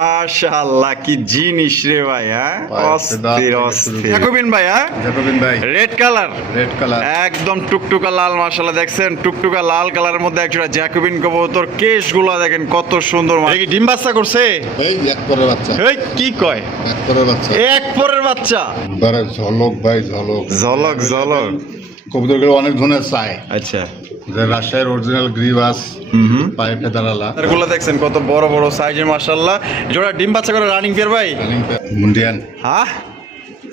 মাশাআল্লাহ কি জিনিস রে ভাই, হ্যাঁ অস্থির অস্থির। জ্যাকোবিন ভাই, হ্যাঁ জ্যাকোবিন ভাই, রেড কালার, রেড কালার একদম টুকটুকা লাল। মাশাআল্লাহ দেখছেন টুকটুকা লাল কালারের মধ্যে একটা জ্যাকোবিন কবুতর, কেশগুলো দেখেন কত সুন্দর। এটা কি ডিম বাচ্চা করছে? এই এক পরের বাচ্চা, এই কি কয় এক পরের বাচ্চা, এক পরের বাচ্চা, বারে ঝলক ভাই ঝলক ঝলক ঝলক। কবুতরগুলো অনেক ধরনের চাই, আচ্ছা যে রাজশাহীর অরিজিনাল গ্রিবাস, পায়ে ফেদারালা এগুলো দেখছেন কত বড় বড় সাইজের। মাশাআল্লাহ জোড়া ডিম বাচ্চা করে রানিং পেয়ার ভাই। মুন্ডিয়ান। হ্যাঁ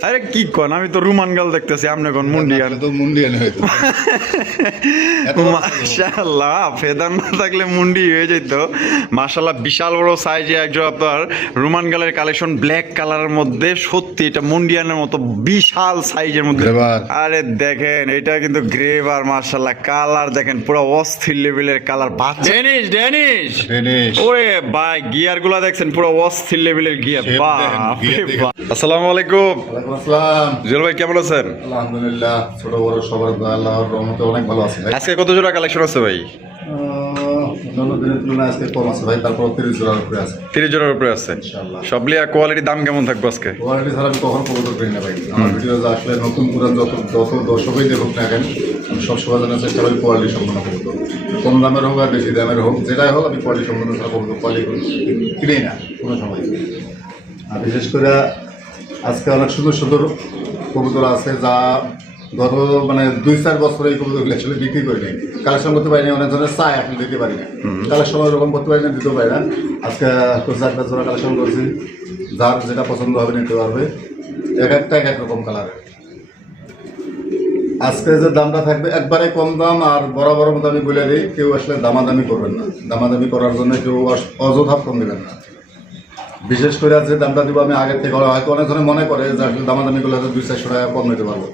আরে কি কন, আমি তো রুমান গাল দেখতেছি, আপনি কোন মুন্ডিয়ান? তো মুন্ডিয়ান হয়তো। মাশাআল্লাহ ফেদার না থাকলে মুন্ডি হয়ে যেত। মাশাআল্লাহ বিশাল বড় সাইজে একজন আপনার রোমান গালের কালেকশন, ব্ল্যাক কালারের মধ্যে। সত্যি এটা মুন্ডিয়ানের মতো বিশাল সাইজের মধ্যে। আরে দেখেন এটা কিন্তু গ্রেভার। মাশাআল্লাহ কালার দেখেন পুরো অস্থির লেভেলের কালার। ডেনিশ ডেনিশ ডেনিশ, ওরে ভাই গিয়ার গুলা দেখছেন পুরো অস্থির লেভেলের গিয়ার। আসসালামু আলাইকুম। আসসালাম। জুয়েল ভাই কেমন আছেন? আলহামদুলিল্লাহ, ছোট বড় সবার আল্লাহর রহমতে অনেক ভালো আছে ভাই। আজকে কত জোড়া কালেকশন আছে ভাই? অন্য দিনের তুলনায় আজকে কম আছে ভাই, তারপর 30 জোড়ার উপরে আছে। 30 জোড়ার উপরে আছে ইনশাআল্লাহ। সবলিয়া কোয়ালিটির দাম কেমন থাকবে আজকে? কোয়ালিটি ছাড়া আমি কখনো কবুতর করি না ভাই। আমার ভিডিও যা আসলে নতুন পুরান যত দর্শকই দেখুক না কেন, আমি সবসময় জানার চেষ্টা করি কোয়ালিটি সম্পন্ন কবুতর। কম দামের হোক আর বেশি দামের হোক, যেটাই হোক আমি কোয়ালিটি সম্পন্ন ছাড়া কবুতর কোয়ালিটি কিনেই না কোনো সময়। আর বিশেষ করে আজকে অনেক সুন্দর সুন্দর কবুতর আছে যা গত 2-4 বছর এই কবুতরগুলো আসলে বিক্রি করি নাই, কালেকশন করতে পারি না। অনেক ধরনের চাই আপনি দিতে পারি না, কালেকশন ওরকম করতে পারি না, দিতেও পারি না। আজকে তো 4-5 জোড়া কালেকশন করছি, যার যেটা পছন্দ হবে নিতে পারবে। এক একটা এক এক রকম কালারের। আজকে যে দামটা থাকবে একবারে কম দাম, আর বরাবর মতো আমি বলে দিই, কেউ আসলে দামাদামি করবেন না। দামাদামি করার জন্য কেউ অযথা কম দেবেন না। বিশেষ করে যে দামটা দিব আমি আগের থেকে, হয়তো অনেকজনে মনে করে যে আসলে দামাদামি করলে হয়তো 200-400 টাকা কম নিতে পারবো।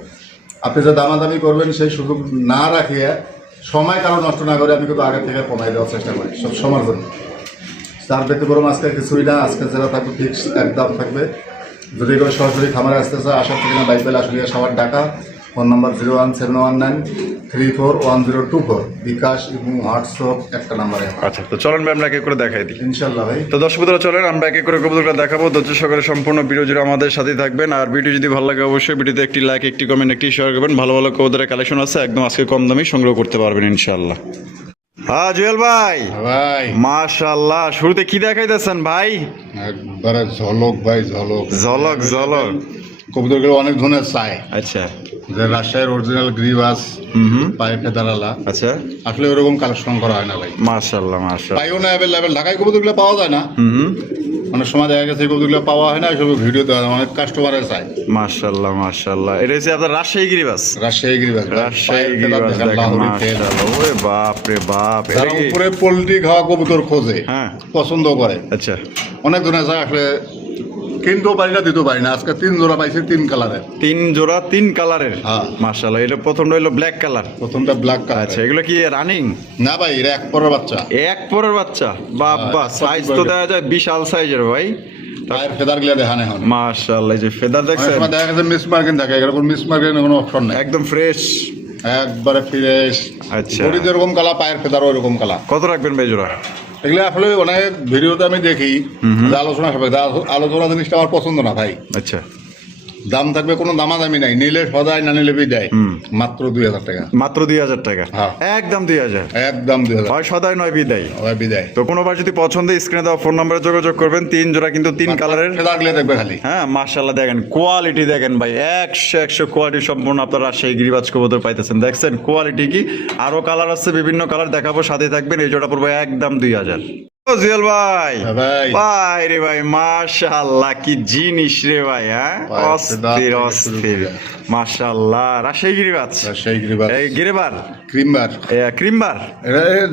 আপনি যে দামাদামি করবেন সেই সুযোগ না রাখিয়ে, সময় কারো নষ্ট না করে আমি কিন্তু আগের থেকে কমাই দেওয়ার চেষ্টা করি সব সময়ের জন্য। তার ব্যতিক্রম আজকে কিছুই না। আজকে যেটা থাকবে ফিক্স এক দাম থাকবে। যদি করে সরাসরি খামারে আসতে চায়, আসার থেকে না বাইক পেলে আসলে সবার টাকা। ফোন নাম্বার 01719341024, বিকাশ এবং হোয়াটসঅ্যাপ একটা নাম্বারে। আচ্ছা তো চলেন ভাই আমরা এক এক করে দেখাই দিই ইনশাল্লাহ ভাই। তো দর্শক বন্ধুরা চলেন আমরা এক এক করে কবুতরটা দেখাবো। ধৈর্য সহকারে সম্পূর্ণ ভিডিও জুড়ে আমাদের সাথেই থাকবেন। আর ভিডিও যদি ভালো লাগে অবশ্যই ভিডিওতে একটি লাইক, একটি কমেন্ট, একটি শেয়ার করবেন। ভালো ভালো কবুতরের কালেকশন আছে, একদম আজকে কম দামে সংগ্রহ করতে পারবেন ইনশাআল্লাহ। হ্যাঁ জুয়েল ভাই, ভাই মাশাআল্লাহ শুরুতে কি দেখাইতেছেন ভাই? একবারে ঝলক ভাই ঝলক ঝলক ঝলক। কবুতরগুলো অনেক ধরনের চাই, আচ্ছা যে রাজশাহীর অরিজিনাল গ্রিবাস, পায়ে ফেদারালা। আচ্ছা আসলে ওরকম কালেকশন করা হয় না ভাই। মাশাআল্লাহ মাশাআল্লাহ। পাইও না অ্যাভেলেবেল, ঢাকায় কবুতরগুলো পাওয়া যায় না। অনেক সময় দেখা গেছে কবুতরগুলো পাওয়া হয় না, সব ভিডিও দেওয়া হয়, অনেক কাস্টমারের চাই। মাশাআল্লাহ মাশাআল্লাহ। এটা হচ্ছে আপনার রাজশাহী গিরিবাস। রাজশাহী গ্রিবাস, রাজশাহী গিরিবাস দেখেন মাশাআল্লাহ। ওরে বাপ রে বাপ। তার উপরে পোল্ট্রি খাওয়া কবুতর খোঁজে, হ্যাঁ পছন্দ করে। আচ্ছা অনেক ধরনের চাই, আসলে কিনতেও পারি না, দিতেও পারি না। আজকে 3 জোড়া পাইছি 3 কালারের। 3 জোড়া 3 কালারের। হ্যাঁ মাশাআল্লাহ। এটা প্রথমটা হলো ব্ল্যাক কালার, প্রথমটা ব্ল্যাক কালার। আচ্ছা এগুলো কি রানিং? না ভাই, এরা এক পরের বাচ্চা, এক পরের বাচ্চা। বাবা সাইজ তো দেখা যায় বিশাল সাইজের ভাই। পায়ের ফেদারগুলো দেখানো হয়। মাশাআল্লাহ এই যে ফেদার অনেক দেখছেন, সময় দেখা গেছে মিস মার্কিং থাকে, এরকম মিস মার্কিং কোনো অপশন নেই, একদম ফ্রেশ একবারে ফ্রেশ। আচ্ছা বডি যেরকম কালা, পায়ের ফেদারও এরকম কালা। কত রাখবেন ভাই জোড়া? এগুলো আসলে অনেক ভিডিওতে আমি দেখি যে আলোচনা হবে, আলোচনা জিনিসটা আমার পছন্দ না ভাই। আচ্ছা দাম থাকবে, কোনো দামাদামি নাই, নিলে সদায় না নিলে বিদায়। মাত্র 2000 টাকা, মাত্র 2000 টাকা। হ্যাঁ। একদম 2000, একদম 2000 হয় সদাই নয় বিদায়। বিদায়। তো কোনোবার যদি পছন্দ স্ক্রিনে দেওয়া ফোন নম্বরে যোগাযোগ করবেন। 3 জোড়া কিন্তু 3 কালারের। ফেদারগুলো দেখবে খালি। হ্যাঁ মাশাআল্লাহ দেখেন কোয়ালিটি দেখেন ভাই, 100 কোয়ালিটি সম্পূর্ণ আপনারা সেই গিরিবাজ কবুতর পাইতেছেন। দেখছেন কোয়ালিটি কি। আরো কালার আছে, বিভিন্ন কালার দেখাবো, সাথে থাকবেন। এই জোড়া পড়বে একদম 2000। জুয়েল ভাই, ভাই ভাই রে ভাই মাশাআল্লাহ কি জিনিস রে ভাই, হ্যাঁ অস্থির অস্থির। মাশাআল্লাহ রাজশাহী গিরিবাজ, রাজশাহী গ্রিবাস, এই গিরিবার ক্রিমবার। ক্রিমবার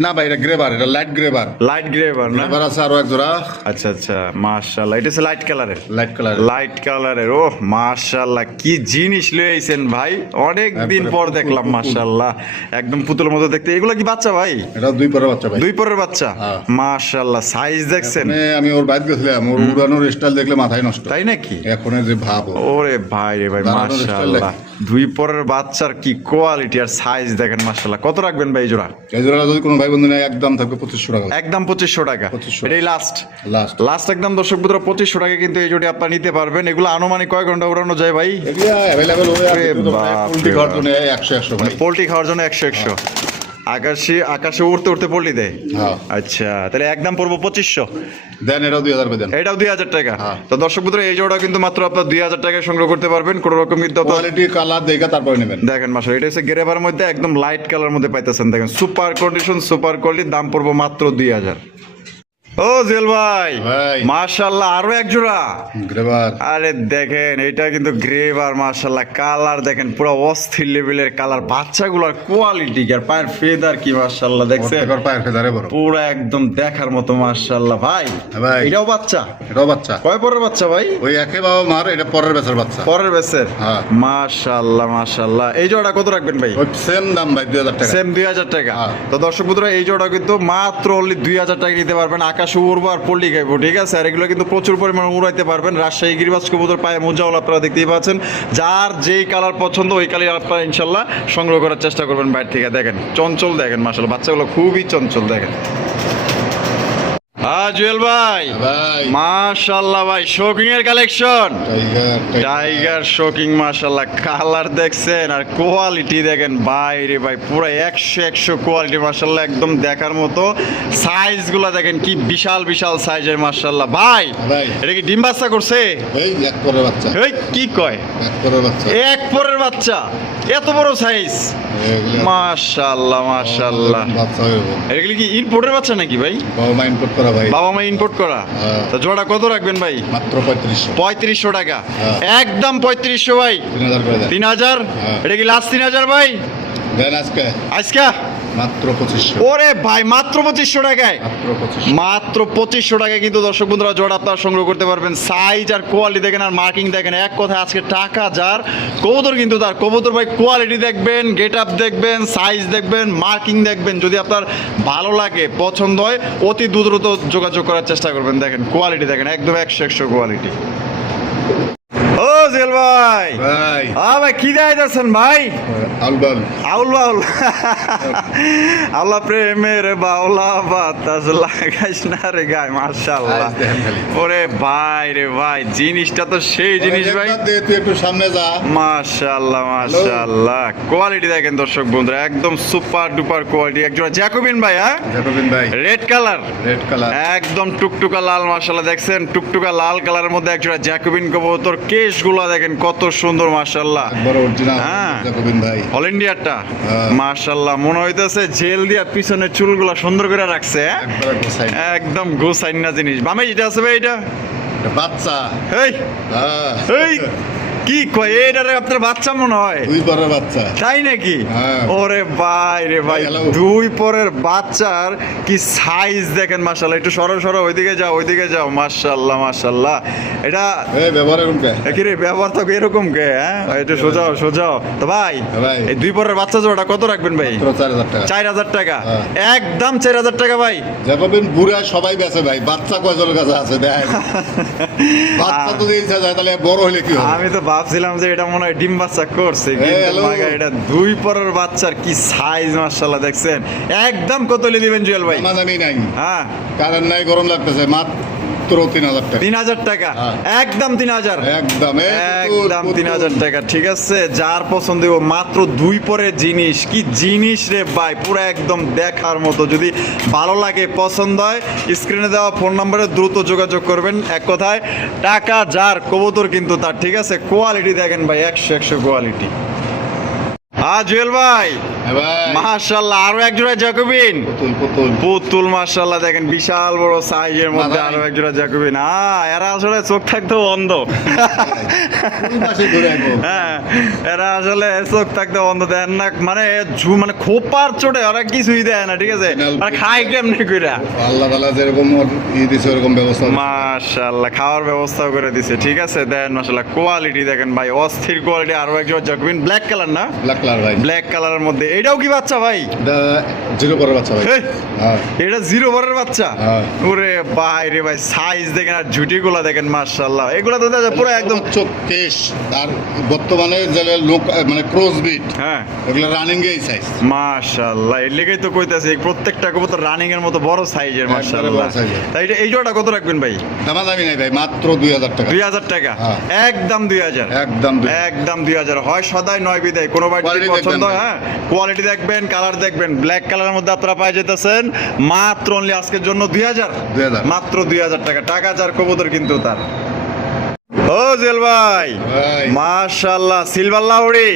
না ভাই, এটা গ্রেবার, এটা লাইট গ্রেবার। লাইট গ্রেবার না? গ্রেবার আছে আরো এক জোড়া। আচ্ছা আচ্ছা মাশাআল্লাহ। এটা হচ্ছে লাইট কালারের, লাইট কালার, লাইট কালারের। ও মাশাআল্লাহ কি জিনিস লয়ে আইছেন ভাই, অনেক দিন পর দেখলাম। মাশাআল্লাহ একদম পুতুলের মতো দেখতে। এগুলো কি বাচ্চা ভাই? এটা 2 পরের বাচ্চা ভাই। 2 পরের বাচ্চা। হ্যাঁ। মাশাআল্লাহ মাশাআল্লাহ সাইজ দেখছেন আমি ওর বাইরে গেছিলাম, ওর উড়ানোর স্টাইল দেখলে মাথায় নষ্ট। তাই নাকি? এখন যে ভাব ওর। ওরে ভাই রে ভাই দাঁড়ানোর মাশাআল্লাহ, style দুই পরের বাচ্চার কি কোয়ালিটি আর সাইজ দেখেন মাশাআল্লাহ। কত রাখবেন ভাই এই জোড়া? এই জোড়া যদি কোনো ভাই বন্ধু নেয় একদম থাকবে 2500 টাকা। একদম 2500 টাকা। 2500 এটাই লাস্ট লাস্ট। একদম দর্শক বন্ধুরা 2500 টাকা কিন্তু এই জোড়ি আপনারা নিতে পারবেন। এগুলো আনুমানিক কয় ঘন্টা উড়ানো যায় ভাই? এগুলা অ্যাভেলেবল হয়ে আছে, আরে কিন্তু বাপ পোল্ট্রি রে খাওয়ার বাপ। জন্য 100 ভাই। পোল্ট্রি খাওয়ার জন্য 100 আকাশে উড়তে উড়তে পোল্ট্রি দেয়। হ্যাঁ। আচ্ছা, তাহলে একদম পড়বো 2500। দেন এটাও 2000 দেন। এটাও 2000 টাকা। হ্যাঁ। তো দর্শক বন্ধুরা এই জোড়া কিন্তু মাত্র আপনার 2000 টাকায় সংগ্রহ করতে পারবেন। কোনো রকম কিন্তু আপনার কোয়ালিটি কালার দেখে তারপরে নেবেন। দেখেন মাসা, এটা হচ্ছে গ্রেভার মধ্যে একদম লাইট কালার মধ্যে পাইতেছেন। দেখেন সুপার কন্ডিশন, সুপার কোয়ালিটি, দাম পড়বো মাত্র 2000। ও জুয়েল ভাই ভাই। মাশাআল্লাহ, আরো এক জোড়া। গ্রেভার। আরে দেখেন এটা কিন্তু গ্রেভার মাশাআল্লাহ, কালার দেখেন পুরো অস্থির লেভেলের কালার, বাচ্চাগুলোর কোয়ালিটি আর পায়ের ফেদার কি মাশাআল্লাহ দেখছেন, প্রত্যেকর পায়ের ফেদারে বড়। পুরো একদম দেখার মতো মাশাআল্লাহ। ভাই ভাই। এটাও বাচ্চা? এটাও বাচ্চা। কয় পরের বাচ্চা ভাই? ওই একে বাবা মার, এটা পরের বেচার বাচ্চা। পরের বেসের? হ্যাঁ। মাশাআল্লাহ মাশাআল্লাহ। এই জোড়া কত রাখবেন ভাই? ওই সেম দাম ভাই, 2000 টাকা। সেম 2000 টাকা। হ্যাঁ। তো দর্শক বন্ধুরা এই জোড়া কিন্তু মাত্র অনলি 2000 টাকা নিতে পারবেন। আকাশে উড়বো আর পল্লি খাইবো, ঠিক আছে? আর এগুলো কিন্তু প্রচুর পরিমাণে উড়াইতে পারবেন। রাজশাহী গিরিবাজ কবুতর পায়ে মোজাওয়াল আপনারা দেখতেই পাচ্ছেন। যার যেই কালার পছন্দ ওই কালার আপনারা ইনশাল্লাহ সংগ্রহ করার চেষ্টা করবেন বাইরে থেকে। দেখেন চঞ্চল, দেখেন মাশাআল্লাহ বাচ্চাগুলো খুবই চঞ্চল দেখেন। জুয়েল ভাই ভাই মাশাআল্লাহ ভাই, শোকিং এর কালেকশন, টাইগার শোকিং মাশাআল্লাহ, কালার দেখছেন আর কোয়ালিটি দেখেন ভাই রে ভাই, পুরো 100 কোয়ালিটি মাশাআল্লাহ, একদম দেখার মতো। সাইজ গুলা দেখেন কি বিশাল বিশাল সাইজের মাশাআল্লাহ। ভাই ভাই। এটা কি ডিম বাচ্চা করছে? এই এক পরের বাচ্চা। এই কি কয়, এক পরের বাচ্চা। এক পরের বাচ্চা, এত বড় সাইজ এগুলা মাশাআল্লাহ মাশাআল্লাহ। বাচ্চা হইবো। এগুলি কি ইম্পোর্টের বাচ্চা নাকি ভাই? বাবা মা ইনপুট করা ভাই। বাবা মা ইম্পোর্ট করা? হ্যাঁ। তো জোড়া কত রাখবেন ভাই? মাত্র 3500। 3500 টাকা। হ্যাঁ। একদম 3500 ভাই। 3000 করে দেন। 3000? হ্যাঁ। এটা কি লাস্ট 3000 ভাই দেন আজকে আজকে? মাত্র 2500। ওরে ভাই মাত্র 2500 টাকায়? মাত্র 2500। মাত্র 2500 টাকায় কিন্তু দর্শক বন্ধুরা জোড়া আপনারা সংগ্রহ করতে পারবেন। সাইজ আর কোয়ালিটি দেখেন আর মার্কিং দেখেন, এক কথায় আজকে টাকা যার, কবুতর কিন্তু তার। কবুতর ভাই কোয়ালিটি দেখবেন, গেট আপ দেখবেন, সাইজ দেখবেন, মার্কিং দেখবেন। যদি আপনার ভালো লাগে, পছন্দ হয়, অতি দ্রুত যোগাযোগ করার চেষ্টা করবেন। দেখেন কোয়ালিটি দেখেন, একদম 100 কোয়ালিটি। ও জেল ভাই ভাই ভাই কি দেখাইতেছেন ভাই? আলবাল আউল বাউল আল্লাহ প্রেমের বাউলা বাতাস লাগাইস না রে গায় মাশাআল্লাহ। আজ দেখেন খালি। ওরে ভাই রে ভাই, জিনিসটা তো সেই জিনিস ভাই, তুই একটু সামনে যা। মাশাআল্লাহ মাশাআল্লাহ। কোয়ালিটি দেখেন দর্শক বন্ধুরা, একদম সুপার ডুপার কোয়ালিটি। একজোড়া জ্যাকোবিন ভাই, হ্যাঁ জ্যাকোবিন ভাই। Red colour, red colour. একদম টুকটুকা লাল মাশাআল্লাহ। দেখছেন টুকটুকা লাল কালারের মধ্যে একজোড়া জ্যাকোবিন কবুতর, কেশগুলো দেখেন কত সুন্দর মাশাআল্লাহ। বড় অরিজিনাল হ্যাঁ। জ্যাকোবিন ভাই। অল ইন্ডিয়ারটা হ্যাঁ। মাশাআল্লাহ, মনে হইতেছে জেল দিয়া পিছনের চুলগুলা সুন্দর করে রাখছে, হ্যাঁ? একবার গোসাই। একদম গোসাইন না জিনিস। বামে যেটা আছে ভাই এটা, বাচ্চা। এই হ্যাঁ। এই কি কয়, এটারে আপনার বাচ্চা মনে হয়? দুই পরের বাচ্চা। তাই নাকি? হ্যাঁ। ওরে ভাই রে ভাই, Hello. দুই পরের বাচ্চার কি সাইজ দেখেন মাশাআল্লাহ। একটু সরো সরো, ওইদিকে যাও ওইদিকে যাও, মাশাআল্লাহ মাশাআল্লাহ। এটা এই ব্যবহার এখন কে? কি রে ব্যবহার তো এরকম কে, হ্যাঁ? একটু সোজাও সোজাও তো ভাই। ভাই। এই দুই পরের বাচ্চা জোড়াটা কত রাখবেন ভাই? মাত্র 4000 টাকা। 4000 টাকা। হ্যাঁ। একদম 4000 টাকা ভাই। জ্যাকোবিন বুড়া সবাই বেচে ভাই, বাচ্চা কয়জনের কাছে আছে দেখ। বাচ্চা তো দিয়ে যায়, তাহলে বড় হলে কি হবে? আমি তো ভাবছিলাম যে এটা মনে হয় ডিম বাচ্চা করছে, কিন্তু hello. মাগা এটা দুই পরের বাচ্চার কি সাইজ মাশাআল্লাহ দেখছেন। একদম কত হলে দিবেন জুয়েল ভাই? দামি নাই, হ্যাঁ কারণ নাই, গরম লাগতেছে। মাত্র 3000 টাকা। 3000 টাকা। হ্যাঁ। একদম 3000। একদম একদম 3000 টাকা। ঠিক আছে, যার পছন্দ হবে। মাত্র দুই পরের জিনিস, কি জিনিস রে ভাই, পুরো একদম দেখার মতো। যদি ভালো লাগে, পছন্দ হয়, স্ক্রিনে দেওয়া ফোন নম্বরে দ্রুত যোগাযোগ করবেন। এক কথায় টাকা যার, কবুতর কিন্তু তার। ঠিক আছে, কোয়ালিটি দেখেন ভাই, 100 কোয়ালিটি। জুয়েল ভাই ভাই মাশাআল্লাহ, আরো এক জোড়া জ্যাকোবিন পুতুল পুতুল মাশাআল্লাহ, দেখেন বিশাল বড় সাইজের মধ্যে মাথায়। আরো এক জোড়া জ্যাকোবিন। এরা আসলে চোখ থাকতেও অন্ধ। কোন পাশে ঘুরে আইবো? হ্যাঁ, এরা আসলে চোখ থাকতে অন্ধ, দেন না মানে মানে খোপার চোটে ওরা কিছুই দেয় না। ঠিক আছে, মানে খাই কেমনি কইরা। আল্লাহ তাআলা যেরকম দিছে ওরকম ব্যবস্থা। মাশাআল্লাহ, খাওয়ার ব্যবস্থাও করে দিছে। ঠিক আছে, দেন মাশাআল্লাহ কোয়ালিটি দেখেন ভাই, অস্থির কোয়ালিটি। আরো এক জোড়া জ্যাকোবিন, ব্ল্যাক কালার না? ব্ল্যাক কালার ভাই, ব্ল্যাক কালারের মধ্যে। এটাও কি বাচ্চা ভাই? এটা জিরো পরের বাচ্চা ভাই। এই, হ্যাঁ এটা জিরো বরের বাচ্চা? হ্যাঁ। ওরে ভাই রে ভাই, সাইজ দেখেন আর ঝুটিগুলো দেখেন, মাশাআল্লাহ। এগুলো তো দেখা যায় পুরো একদম। চোখ কেশ আর বর্তমানে যে লোক মানে ক্রস বিট, হ্যাঁ ওগুলো রানিং এই সাইজ। মাশাআল্লাহ, এর লেগেই তো কইতাছি এই প্রত্যেকটা কবুতর রানিং এর মতো বড় সাইজের, মাশাআল্লাহ। বড় size-এর। তাই এই জোড়াটা কত রাখবেন ভাই? দামাদামি নাই ভাই, মাত্র 2000 টাকা। 2000 টাকা? হ্যাঁ। একদম 2000, একদম 2000। একদম 2000। হয় সদাই নয় বিদায়, কোনো বাড়ি Quality পছন্দ দেখবেন। হ্যাঁ, কোয়ালিটি দেখবেন, কালার দেখবেন। ব্ল্যাক কালারের মধ্যে আপনারা পাই যেতেছেন মাত্র অনলি আজকের জন্য 2000, 2000 মাত্র 2000 টাকা। টাকা যার কবুতর কিন্তু তার। ও জেল ভাই, ভাই। মাশাআল্লাহ, সিলভার লাউড়ি,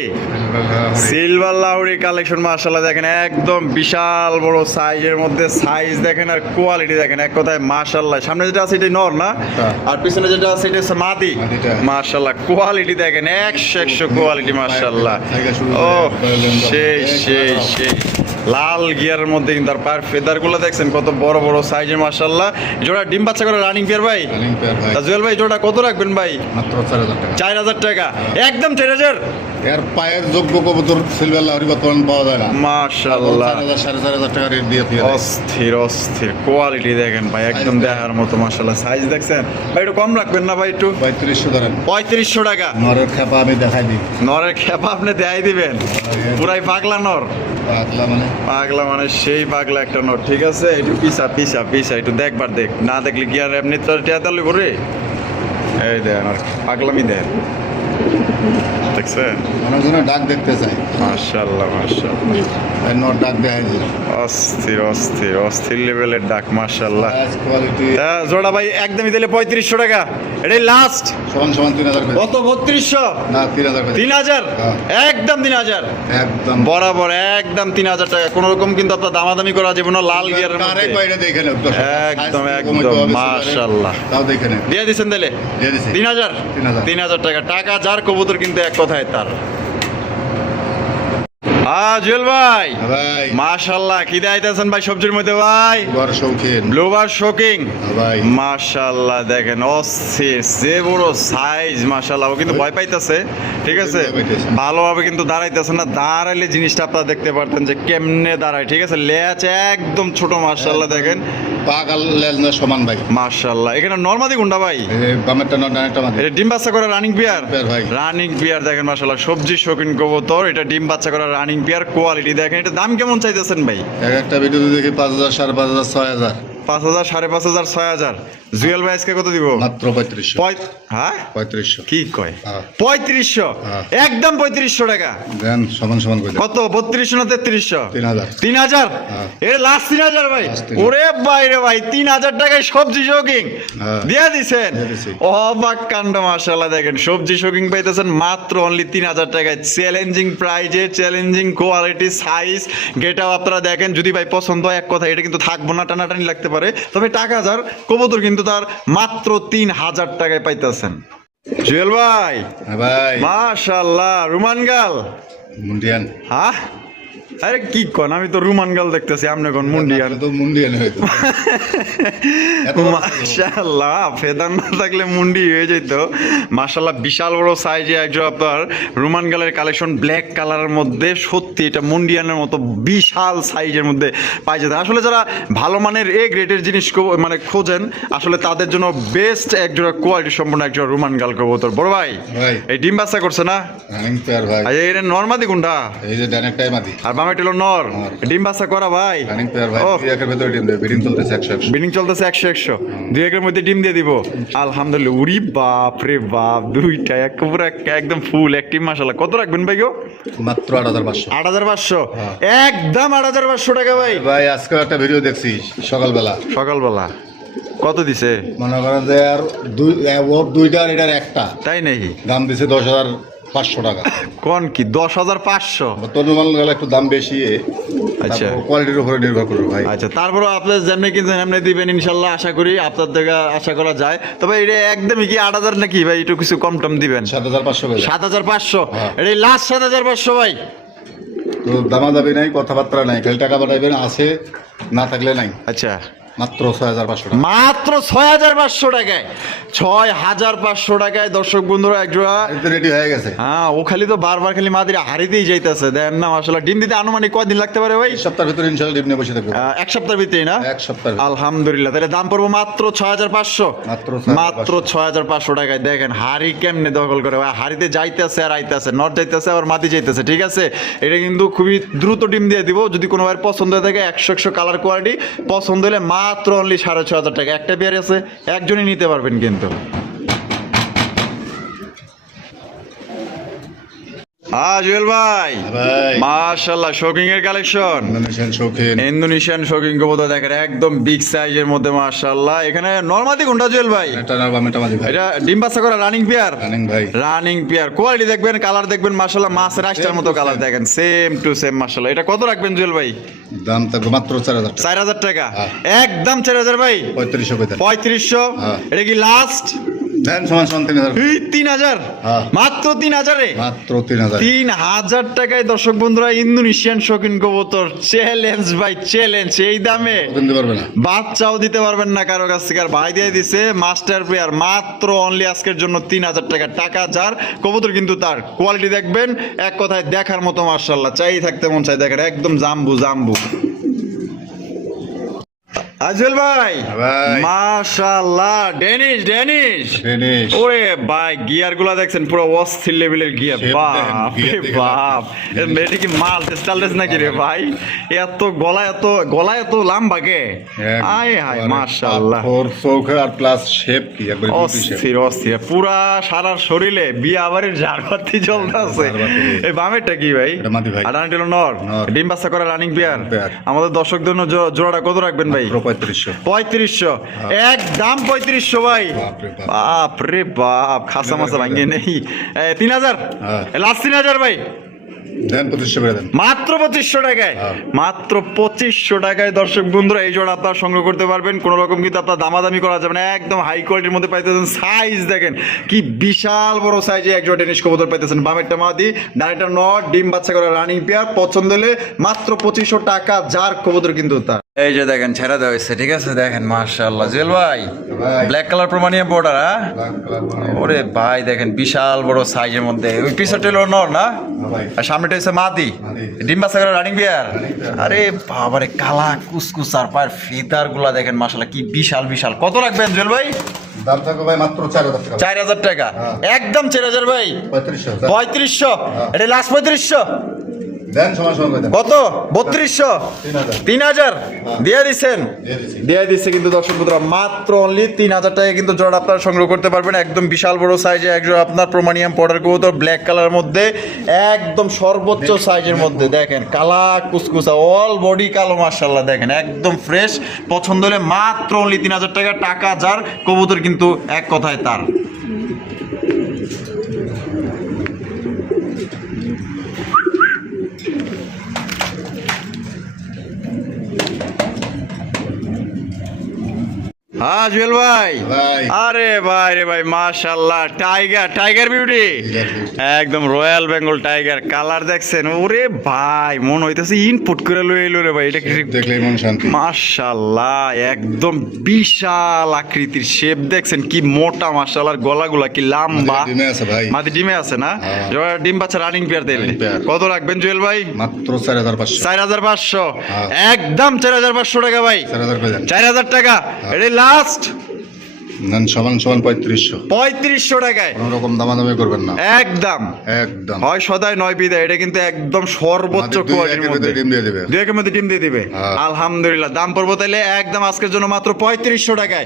সিলভার লাউড়ি কালেকশন মাশাআল্লাহ দেখেন, একদম বিশাল বড় সাইজের মধ্যে। সাইজ দেখেন আর কোয়ালিটি দেখেন, এক কথায় মাশাআল্লাহ। সামনে যেটা আছে এটা নর না, হ্যাঁ। আর পিছনে যেটা আছে এটা হচ্ছে মাদি। মাদিটা। মাশাআল্লাহ, কোয়ালিটি দেখেন 100 কোয়ালিটি মাশাআল্লাহ। জায়গা শুরু ও করে সেই সেই সেই লাল গিয়ারের মধ্যে কিন্তু, আর পায়ের ফেদার গুলো দেখছেন কত বড় বড় সাইজের মাশাআল্লাহ। জোড়া ডিম বাচ্চা করে রানিং পেয়ার ভাই। রানিং পেয়ার ভাই, তা জুয়েল ভাই জোড়া কত রাখবেন ভাই? মাত্র 4000 টাকা। 4000 টাকা, একদম 4000। এর পায়ের যোগ্য কবুতর সিলভার লাহরি বর্তমান পাওয়া যায় না। মাশাআল্লাহ, 4000 টাকা রেট দিয়ে দিয়ে দেয়। অস্থির অস্থির কোয়ালিটি দেখেন ভাই, একদম দেখার মতো মাশাআল্লাহ। সাইজ দেখছেন ভাই, একটু কম রাখবেন না ভাই? একটু 3500 ধরেন। 3500 টাকা। নরের খেপা আমি দেখাই দিই। নরের খেপা আপনি দেখাই দিবেন? পুরাই পাগলা নর। পাতলা মানে পাগলা মানে সেই পাগলা একটা নর। ঠিক আছে, একটু পিসা পিসা পিসা, একটু দেখবার দেখ, না দেখলে কি আর এমনি তো টেয়াতালি করে। এই দেন আর পাগলামি দেন, দেখছেন? মানুষজনে ডাক দেখতে চাই, মাশাআল্লাহ মাশাআল্লাহ, তাই নর ডাক দেখাই দিই। অস্থির অস্থির অস্থির লেভেলের ডাক মাশাআল্লাহ। কোয়ালিটি জোড়া ভাই একদমই দিলে 3500 টাকা, এটাই লাস্ট। সমান সমান 3000 করে। কত? 3200? না 3000 করে। 3000, হ্যাঁ। একদম 3000 একদম বরাবর, একদম 3000 টাকা। কোনো রকম কিন্তু আপনার দামাদামি করা যাবে না লাল গিয়ারের কারে মধ্যে। কয়টা দেখে নেব। একদম, একদম, মাশাআল্লাহ। তাও দেখে নেব। দিয়ে দিছেন দিলে দিয়ে দিছি। 3000, 3000 টাকা। টাকা যার কবুতর কিন্তু এক কথায় তার। জুয়েল ভাই, ভাই মাশাআল্লাহ, কি দেখাইতেছেন ভাই সবজির মধ্যে ভাই? বড় শৌখিন ব্লুবার শোকিং ভাই, মাশাআল্লাহ দেখেন, অস্থির যে বড় সাইজ মাশাআল্লাহ। ও কিন্তু ভয় পাইতেছে, ঠিক আছে, ভয় পাইতেছে। ভালোভাবে কিন্তু দাঁড়াইতেছে না। দাঁড়াইলে জিনিসটা আপনারা দেখতে পারতেন যে কেমনে দাঁড়ায়, ঠিক আছে। লেজ একদম ছোট মাশাআল্লাহ দেখেন, পাগাল লেজনা সমান ভাই। মাশাআল্লাহ। এখানে নরমাদি গুন্ডা ভাই, এই বামেরটা না ডানেরটা মাঝে। এটা ডিম বাচ্চা করা রানিং পেয়ার। পেয়ার ভাই। রানিং পেয়ার দেখেন মাশাআল্লাহ, সবজি শৌখিন কবুতর। এটা ডিম বাচ্চা করা রানিং পেয়ার, কোয়ালিটি দেখেন। এটা দাম কেমন চাইতেছেন ভাই? এক একটা ভিডিওতে দেখি 5000, 5500, 6000। 5000, 5500, 6000। জুয়েল ভাই আজকে কত দিব? মাত্র 3500। হ্যাঁ 3500 কি কয়? হ্যাঁ। 3500, হ্যাঁ। একদম 3500 টাকা। দেন সমান সমান করে দেন। কত? 3200 না 3300? 3000। 3000, হ্যাঁ। এটা লাস্ট 3000 ভাই। Last 3000 ওরে ভাই রে ভাই, 3000 টাকায় সবজি শৌকিং হ্যাঁ। দিয়ে দিছেন। দিয়ে দিছি। অবাক কাণ্ড মাশাআল্লাহ দেখেন, সবজি শৌকিং পাইতেছেন মাত্র অনলি 3000 টাকায়। চ্যালেঞ্জিং প্রাইজে, চ্যালেঞ্জিং কোয়ালিটি, সাইজ, গেটআপ আপনারা দেখেন। যদি ভাই পছন্দ হয়, এক কথা এটা কিন্তু থাকবো না, টানাটানি লাগতে পারে, তবে টাকা যার কবুতর কিন্তু তার মাত্র 3000 টাকায় পাইতেছেন। জুয়েল ভাই, হ্যাঁ ভাই, মাশাআল্লাহ, রোমান গাল। মুন্ডিয়ান। হ্যাঁ, আরে কি কন, আমি তো রোমান গাল দেখতেছি, আপনি কোন মুন্ডিয়ান। তো মুন্ডিয়ান হয়তো। এত বড় মাশাআল্লাহ, ফেদার না থাকলে মুন্ডি হয়ে যেত। মাশাআল্লাহ, বিশাল বড় সাইজে একজন আপনার রোমান গালের কালেকশন, ব্ল্যাক কালারের মধ্যে। সত্যি এটা মুন্ডিয়ানের মতো বিশাল সাইজের মধ্যে পাই যেতেন। আসলে যারা ভালো মানের এ গ্রেডের জিনিস মানে খোঁজেন, আসলে তাদের জন্য বেস্ট একজোড়া কোয়ালিটি সম্পন্ন একজোড়া রোমান গাল কবুতর। বড় ভাই, ভাই এই ডিম বাচ্চা করছে না? রানিং পেয়ার ভাই। আর এই নরমাদি কোনটা? এই যে ডানেরটাই মাদি। আর বামে টিলো নর। ডিম বাচ্চা করা ভাই, রানিং পেয়ার ভাই। ও, 2 একের ভিতরে ডিম দেবে। বিডিং চলতেছে 100। বিডিং চলতেছে 100। 2 একের মধ্যে ডিম দিয়ে দিব আলহামদুলিল্লাহ। উরি বাপ রে বাপ, দুইটা পুরো একদম ফুল অ্যাক্টিভ মাশাআল্লাহ। কত রাখবেন ভাই গো? মাত্র 8500। 8500, হ্যাঁ। একদম 8500 টাকা ভাই। ভাই আজকে একটা ভিডিও দেখছি সকালবেলা। সকালবেলা কত দিছে? মনে করেন যে আর ওর দুইটা আর এটার একটা তাই নাকি? দাম দিছে 10500 টাকা। কোন কি 10500? তরুমাল গেলে একটু দাম বেশি। আচ্ছা। কোয়ালিটির উপরে নির্ভর করবে ভাই। আচ্ছা, তারপরে আপনার যেমনি কিনছেন এমনি দিবেন ইনশাল্লাহ, আশা করি আপনার থেকে আশা করা যায়। তবে এটা একদমই কি 8000 নাকি ভাই? একটু কিছু কম টম দিবেন। 7500 করে। 7500, হ্যাঁ। এটা লাস্ট 7500 ভাই। তো দামাদাবি নাই, কথাবার্তা নাই, খালি টাকা পাঠাইবেন, আছে না থাকলে নাই। আচ্ছা, মাত্র 6,500 টাকা। মাত্র 6,500 টাকায়, 6,500 টাকায় দর্শক বন্ধুরা এক জোড়া। রেডি হয়ে গেছে। হ্যাঁ, ও খালি তো বারবার খালি মাদিরা হারিতেই যাইতেছে, দেন না মাশাআল্লাহ। ডিম দিতে আনুমানিক কয়দিন লাগতে পারে ভাই? এক সপ্তাহের ভিতরে ইনশাআল্লাহ ডিম নিয়ে বসে থাকবে। এক সপ্তাহের ভিতরেই না? এক সপ্তাহ। আলহামদুলিল্লাহ। তাহলে দাম পড়বো মাত্র 6,500। মাত্র 6,500 টাকায়। দেখেন হাড়ি কেমনে দখল করে ভাই, হাড়িতে যাইতেছে আর আইতেছে, নট যাইতেছে আবার মাটি যাইতেছে, ঠিক আছে। এটা কিন্তু খুবই দ্রুত ডিম দিয়ে দিব। যদি কোনো ভাইয়ের পছন্দ হয়ে থাকে 100 কালার কোয়ালিটি পছন্দ হলে মাত্র অনলি 6,500 টাকা। একটা পেয়ার আছে, একজনই নিতে পারবেন কিন্তু। জুয়েল ভাই, মাশাআল্লাহ শৌকিং এর কালেকশন, ইন্দোনেশিয়ান শৌকিং কবুতর দেখেন একদম বিগ সাইজের মধ্যে মাশাআল্লাহ। এখানে নরমাদি কোনটা জুয়েল ভাই? এটা ডিম বাচ্চা করা running pair, running pair. Quality দেখবেন, কালার দেখবেন মাশাআল্লাহ মাছের আইসটার মতো কালার দেখেন, সেম টু সেম মাশাআল্লাহ। এটা কত রাখবেন জুয়েল ভাই? দাম থাকবে মাত্র 4,000 টাকা। 4,000 টাকা, একদম 4,000 ভাই। 3500। এটা কি লাস্ট? দেন সমান 3,000। 3,000, মাত্র 3,000 মাত্র 3,000। 3,000 টাকায় দর্শক বন্ধুরা ইন্দোনেশিয়ান শৌখিন কবুতর। চ্যালেঞ্জ ভাই, চ্যালেঞ্জ। এই দামে দিতে পারবে না, বাচ্চাও দিতে পারবেন না কারো কাছ থেকে। আর ভাই দিয়ে দিছে মাস্টার পেয়ার, মাত্র অনলি আজকের জন্য 3,000 টাকা। টাকা যার, কবুতর কিন্তু তার। কোয়ালিটি দেখবেন, এক কথায় দেখার মতো মাশাআল্লাহ, চাই থাকতে মন চাই। দেখেন একদম জাম্বু জাম্বু। আজল ভাই, মাশাআল্লাহ ডেনিশ ডেনিশ। ওরে ভাই, গিয়ার গুলা দেখছেন পুরো অস্থির লেভেলের গিয়ার। বাপ রে বাপ, এটা কি মাল স্টাইলস নাকি রে ভাই? এত গলা এত লম্বা কে? আয় হায় মাশাআল্লাহ। ফোর চৌকে আর প্লাস শেপ কি একবার অস্থির অস্থির, পুরা সারা শরীরে বিয়া বাড়ির ঝাড়বাতি জ্বলতেছে। এই বামেরটা কি ভাই? আর রানিটেল নর, ডিম বাচ্চা করা রানিং পেয়ার। আমাদের দর্শকদের জন্য জোড়াটা কত রাখবেন ভাই? 3500। একদম 3500 ভাই। বাপ রে বাপ, খাসা মাসা ভাঙিয়ে নেই। 3,000, লাস্ট 3,000 ভাই। মাত্র 2500 টাকায়, মাত্র 2500 টাকায় দর্শক বন্ধুরা এই জোড়া আপনারা সংগ্রহ করতে পারবেন। কোনো রকম কিন্তু আপনার দামাদামি করা যাবে না, একদম হাই কোয়ালিটির মধ্যে পাইতেছেন। সাইজ দেখেন কি বিশাল বড় সাইজে এক জোড়া ডেনিশ কবুতর পাইতেছেন। বামেরটা মাদি, ডানেরটা নট, ডিম বাচ্চা করা রানিং পেয়ার। পছন্দ হলে মাত্র 2500 টাকা যার কবুতর কিন্তু তার। এই যে দেখেন ছেড়ে দেওয়া হয়েছে, ঠিক আছে। দেখেন মাশাআল্লাহ জুয়েল ভাই, ব্ল্যাক কালার প্রমাণিয়া বর্ডার। ওরে ভাই দেখেন বিশাল বড় সাইজের মধ্যে। ওই পিছনটা হলো নর না, আর সামনেটা হচ্ছে মাদি, ডিম বাচ্চা করে রানিং বিয়ার। আরে বাবারে, কালা কুসকুস আর পায়ের ফিতার গুলা দেখেন মাশাআল্লাহ কি বিশাল বিশাল। কত রাখবেন জুয়েল ভাই? দাম থাকবে ভাই মাত্র 4,000 টাকা। 4,000 টাকা, একদম 4,000 ভাই। 3500। এটা লাস্ট 3500। দেন সমান সমান করে দেন। কত? 3200। 3,000 দিয়ে দিচ্ছেন, দিয়ে দিচ্ছে কিন্তু দর্শক বন্ধুরা। মাত্র অনলি 3,000 টাকা কিন্তু জোড়া আপনারা সংগ্রহ করতে পারবেন। একদম বিশাল বড় সাইজে একজন আপনার প্রোমানিয়াম পডার কবুতর, ব্ল্যাক কালারের মধ্যে, একদম সর্বোচ্চ সাইজের মধ্যে। দেখেন কালা কুসকুসা, অল বডি কালো মাশাআল্লাহ। দেখেন একদম ফ্রেশ। পছন্দ হলে মাত্র অনলি 3,000 টাকা। টাকা যার, কবুতর কিন্তু এক কথায় তার। হ্যাঁ জুয়েল ভাই, আরে ভাই রে ভাই মাশাআল্লাহ, টাইগার, টাইগার বিউটি, একদম রয়্যাল বেঙ্গল টাইগার। কালার দেখছেন? ওরে ভাই মন হইতেছে ইনপুট করে লই এলো রে ভাই। এটা দেখলেই মন শান্তি। মাশাআল্লাহ একদম বিশাল আকৃতির। শেপ দেখছেন কি মোটা মাশাআল্লাহ। গলাগুলা কি লম্বা। ডিমে আছে ভাই, মাদি ডিমে আছে না? ডিম বাচ্চা রানিং পেয়ার দিলে কত রাখবেন জুয়েল ভাই? মাত্র 4,500। 4,500, একদম 4,500 টাকা ভাই। 4,000 টাকা। এটা লাস্ট সমান সমান 3500 টাকায়। কোনো রকম দামাদামি করবেন না, একদম একদম। হয় সদাই নয় বিদায়। এটা কিন্তু একদম সর্বোচ্চ কোয়ালিটির মধ্যে ডিম দিয়ে দিবে, 2 একের মধ্যে ডিম দিয়ে দিবে। আলহামদুলিল্লাহ। দাম পড়বো তাইলে একদম আজকের জন্য মাত্র 3500 টাকায়।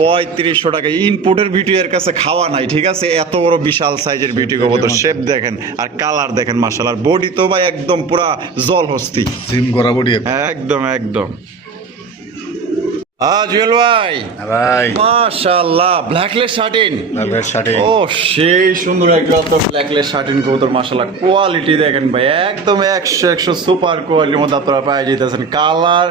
3500 টাকা। ইনপুটের বিউটি এর কাছে খাওয়া নাই, ঠিক আছে। এত বড় বিশাল সাইজের বিউটি কবুতর। শেপ দেখেন আর কালার দেখেন মাশাআল্লাহ। বডি তো ভাই একদম পুরা জল হস্তি, জিম করা বডি একদম একদম। জুয়েল ভাই, মাশাআল্লাহ ব্ল্যাকলেস শার্টিন। ও সেই সুন্দর একটা ব্ল্যাকলেস শার্টিন কবুতর মাশাআল্লাহ। কোয়ালিটি দেখেন ভাই একদম 100 সুপার কোয়ালিটির মধ্যে আপনারা পেয়ে যেতেছেন। কালার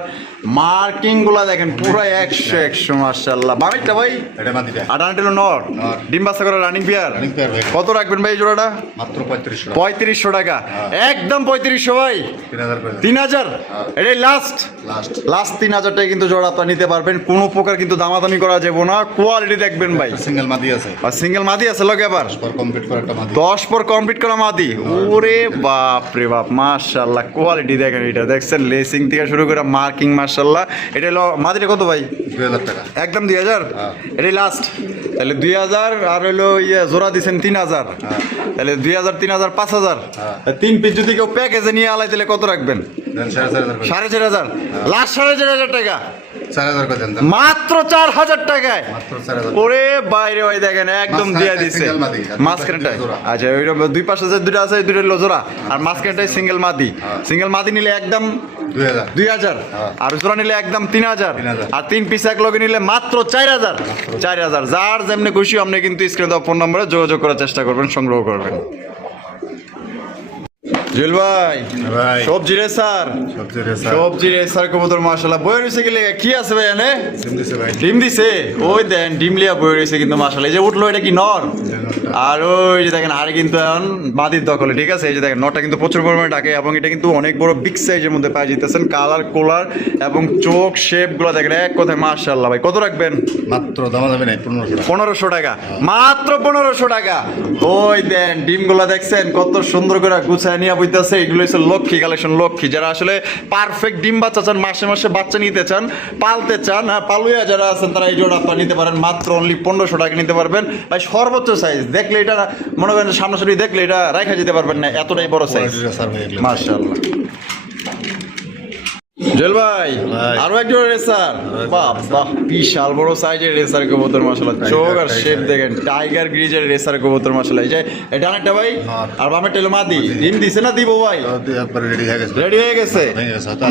মার্কিং গুলা দেখেন পুরো 100 মাশাআল্লাহ। বামেরটা ভাই এটা মাদিটা আর ডানটা হলো নর। নর। ডিম বাচ্চা করে রানিং পেয়ার। রানিং পেয়ার ভাই। কত রাখবেন ভাই এই জোড়াটা? মাত্র 3500 টাকা। 3500 টাকা, একদম 3500 ভাই। 3000 করে 3000 এটাই লাস্ট লাস্ট 3000 টাকা কিন্তু জোড়া আপনারা নিতে পারবেন, কোনো প্রকার কিন্তু দামাদামি করা যাবে না। কোয়ালিটি দেখবেন ভাই, সিঙ্গেল মাদি আছে আর সিঙ্গেল মাদি আছে লগে আবার পর কমপ্লিট করে একটা মাদি 10 পর কমপ্লিট করা মাদি। ওরে বাপ রে বাপ মাশাআল্লাহ, কোয়ালিটি দেখেন, এটা দেখছেন লেসিং থেকে শুরু করে মার্কিং মাশাআল্লাহ। এটা হলো মাদিটা কত ভাই? 2000 টাকা একদম 2000 এটাই লাস্ট। তাহলে 2000 আর হলো জোড়া দিচ্ছেন 3000, তাহলে 2000 3000 5000। 3 পিস যদি কেউ প্যাকেজে নিয়ে আলাই তাহলে কত রাখবেন? দেন 4500 করে 4500 লাস্ট 4500 টাকা 4000 করে দেন মাত্র 4000 টাকায়। মাত্র 4000 ওরে বাইরে ভাই দেখেন একদম দিয়া দিছে single মাদি, আর মাঝখানটায়। জোড়া। আচ্ছা ওইটা দুই পাশে যে দুটো আছে দুটো হলো জোড়া, আর মাঝখানটায় সিঙ্গেল মাদি। সিঙ্গেল মাদি নিলে একদম 2000 2000, আর জোড়া নিলে একদম 3000, 3000, আর 3 পিস এক লগে নিলে মাত্র 4000। যার যেমনি খুশি আপনি কিন্তু স্ক্রিনে দেওয়া ফোন নম্বরে যোগাযোগ করার চেষ্টা করবেন, সংগ্রহ করবেন। জুয়েল ভাই ভাই সবজি রে স্যার, সবজি রে স্যার কবুতর মাশাআল্লাহ বই রইছে গেলে কি আছে ভাই এনে? সিম দিছে ভাই ডিম দিছে, ওই দেন ডিম লিয়া বই রয়েছে কিন্তু মাশাআল্লাহ। এই যে উঠলো এটা কি নর? আর ওই যে দেখেন আরে কিন্তু এখন মাদির দখলে, ঠিক আছে। এই যে দেখেন নরটা কিন্তু প্রচুর পরিমাণে ডাকে, এবং এটা কিন্তু অনেক বড় বিগ সাইজের মধ্যে পাই যেতেছেন। কালার কোলার এবং চোখ শেপ গুলো দেখেন এক কথায় মাশাআল্লাহ। ভাই কত রাখবেন? মাত্র দাম যাবে না 1500 টাকা 1500 টাকা, মাত্র 1500 টাকা। ওই দেন ডিম গুলা দেখছেন কত সুন্দর করে গুছায় নিয়ে বইতেছে। এগুলো হচ্ছে লক্ষ্মী কালেকশন, লক্ষ্মী যারা আসলে পারফেক্ট ডিম বাচ্চা চান, মাসে মাসে বাচ্চা নিতে চান, পালতে চান, পালুয়া যারা আছেন তারা এই জোড়া আপনারা নিতে পারেন। মাত্র অনলি 1500 টাকা নিতে পারবেন ভাই। সর্বোচ্চ সাইজ দেখলে এটা মনে করেন সামনাসামনি দেখলে এটা রাখা যেতে পারবেন না, এতটাই বড় সাইজ স্যার ভাই এগুলো মাশাআল্লাহ। জেল ভাই আরো একজন রেসার, বাহ বাহ বিশাল বড় সাইজের রেসার কবুতর মাশাআল্লাহ। চোখ আর শেপ দেখেন টাইগার গ্রিজের রেসার কবুতর মাশাআল্লাহ। এই যে এটা একটা ভাই আর বামের টেলো মাদি। ডিম দিছে না দিব ভাই? একবার রেডি হয়ে গেছে রেডি হয়ে গেছে,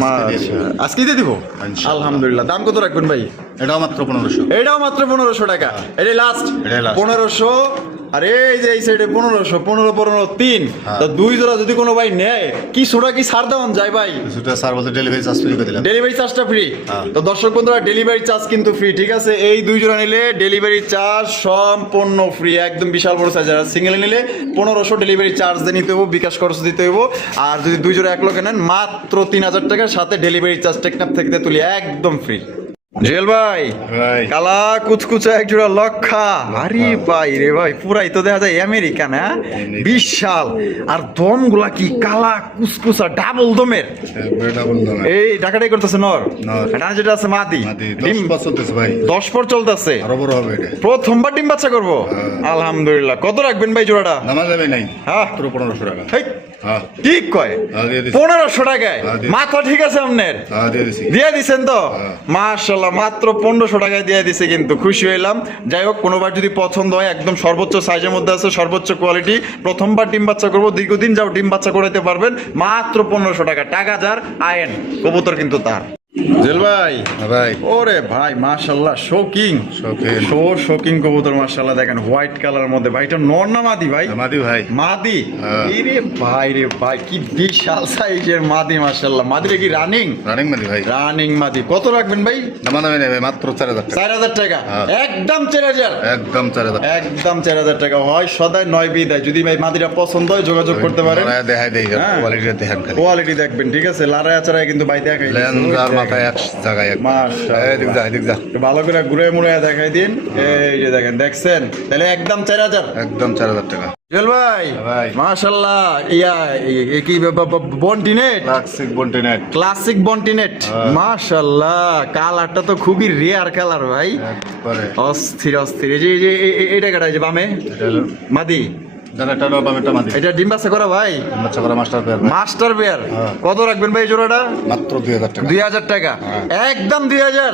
মাশাআল্লাহ। আজকে দিয়ে দিব আলহামদুলিল্লাহ। দাম কত রাখবেন ভাই? এটাও মাত্র 1500 এটাও মাত্র 1500 টাকা, এটাই লাস্ট এটাই last। 1500। আর এই যে এই সাইডে 1500 15 15 3, তো দুই জোড়া যদি কোনো ভাই নেয় কি ছোটা কি ছাড় দেওয়ান যায় ভাই? কিছুটা স্যার বলতে ডেলিভারি চার্জ ফ্রি করে দিলাম। ডেলিভারি চার্জটা ফ্রি। তো দর্শক বন্ধুরা ডেলিভারি চার্জ কিন্তু ফ্রি, ঠিক আছে। এই দুই জোড়া নিলে ডেলিভারি চার্জ সম্পূর্ণ ফ্রি, একদম বিশাল বড় সাইজ। আর সিঙ্গেল নিলে 1500 ডেলিভারি চার্জ দিয়ে নিতে হবো, বিকাশ খরচ দিতে হবো। আর যদি দুই জোড়া এক লোকে নেন মাত্র 3000 টাকার সাথে ডেলিভারি চার্জ টেকনাফ থেকে তুলি একদম ফ্রি। জেল ভাই কালা কুচকুচা এক জোড়া লক্ষা, আরে ভাই রে ভাই পুরাই তো দেখা যায় আমেরিকান, হ্যাঁ বিশাল। আর দম গুলা কি কালা কুচকুচা ডাবল দমের। এই টাকাটাই করতেছে নর, এটা যেটা আছে মাদি। ডিম 10 পর চলতেছে, প্রথমবার ডিম বাচ্চা করবো আলহামদুলিল্লাহ। কত রাখবেন ভাই জোড়াটা? নামা যাবে নাই হ্যাঁ 1500 টাকা। ঠিক কয় 1500 টাকায় মাত্র, ঠিক আছে আপনার দিয়ে দিচ্ছেন তো মাশাআল্লাহ। মাত্র 1500 টাকায় দিয়ে দিছে, কিন্তু খুশি হইলাম। যাই হোক কোনোবার যদি পছন্দ হয় একদম সর্বোচ্চ সাইজের মধ্যে আছে, সর্বোচ্চ কোয়ালিটি, প্রথমবার ডিম বাচ্চা করবো, দীর্ঘদিন যাও ডিম বাচ্চা করাইতে পারবেন মাত্র 1500 টাকা। টাকা যার আয়েন কবুতর কিন্তু তার। জেল ভাই ভাই ওরে ভাই মাশাআল্লাহ শোকিং কবুতর মাশাআল্লাহ। দেখেন হোয়াইট কালারের মধ্যে ভাই, এটা নর না মাদি ভাই? মাদি ভাই মাদি। এরে ভাই রে ভাই কি বিশাল সাইজের মাদি মাশাআল্লাহ। মাদিটা কি রানিং মাদি ভাই? রানিং মাদি। কত রাখবেন ভাই? নামা যাবে না ভাই মাত্র 4000 টাকা। 4000 টাকা, একদম 4000, একদম 4000, একদম 4000 টাকা। হয় সদায় নয় বিদায়। যদি ভাই মাদিটা পছন্দ হয় যোগাযোগ করতে পারেন। দেখাই দেই কোয়ালিটি দেখেন, কোয়ালিটি দেখবেন, ঠিক আছে। লারা আচারায় কিন্তু ভাই দেখাই লেন্সার মাথায় এক জায়গায় মাশাআল্লাহ। এদিক যা ভালো করে ঘুরে মুড়ে দেখাই দিন। এই যে দেখেন, দেখছেন তাহলে একদম 4000, একদম 4000 টাকা। জেল ভাই ভাই মাশাআল্লাহ। কি বন্টিনেট, ক্লাসিক বন্টিনেট মাশাআল্লাহ। কালারটা তো খুবই রেয়ার কালার ভাই, একবারে অস্থির অস্থির। এই যে এটা কাটা, এই যে বামে মাদি, এটা ডিম বাচ্চা করা ভাই, মাস্টার পেয়ার। কত রাখবেন ভাই জোড়াটা? মাত্র 2000 টাকা। 2000 টাকা, একদম 2000,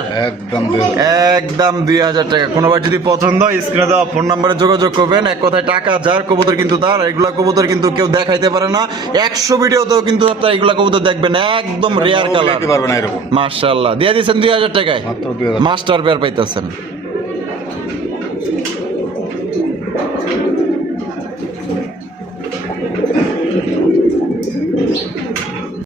একদম 2000 টাকা। কোনোবার যদি পছন্দ হয় স্ক্রিনে দেওয়া ফোন নাম্বারে যোগাযোগ করবেন। এক কথায় টাকা যার কবুতর কিন্তু তার। এগুলা কবুতর কিন্তু কেউ দেখাইতে পারে না। 100 ভিডিওতেও কিন্তু আপনারা এগুলা কবুতর দেখবেন, একদম রেয়ার কালার। মাশাআল্লাহ দিয়ে দিচ্ছেন 2000 টাকায়, মাস্টার পেয়ার পাইতেছেন।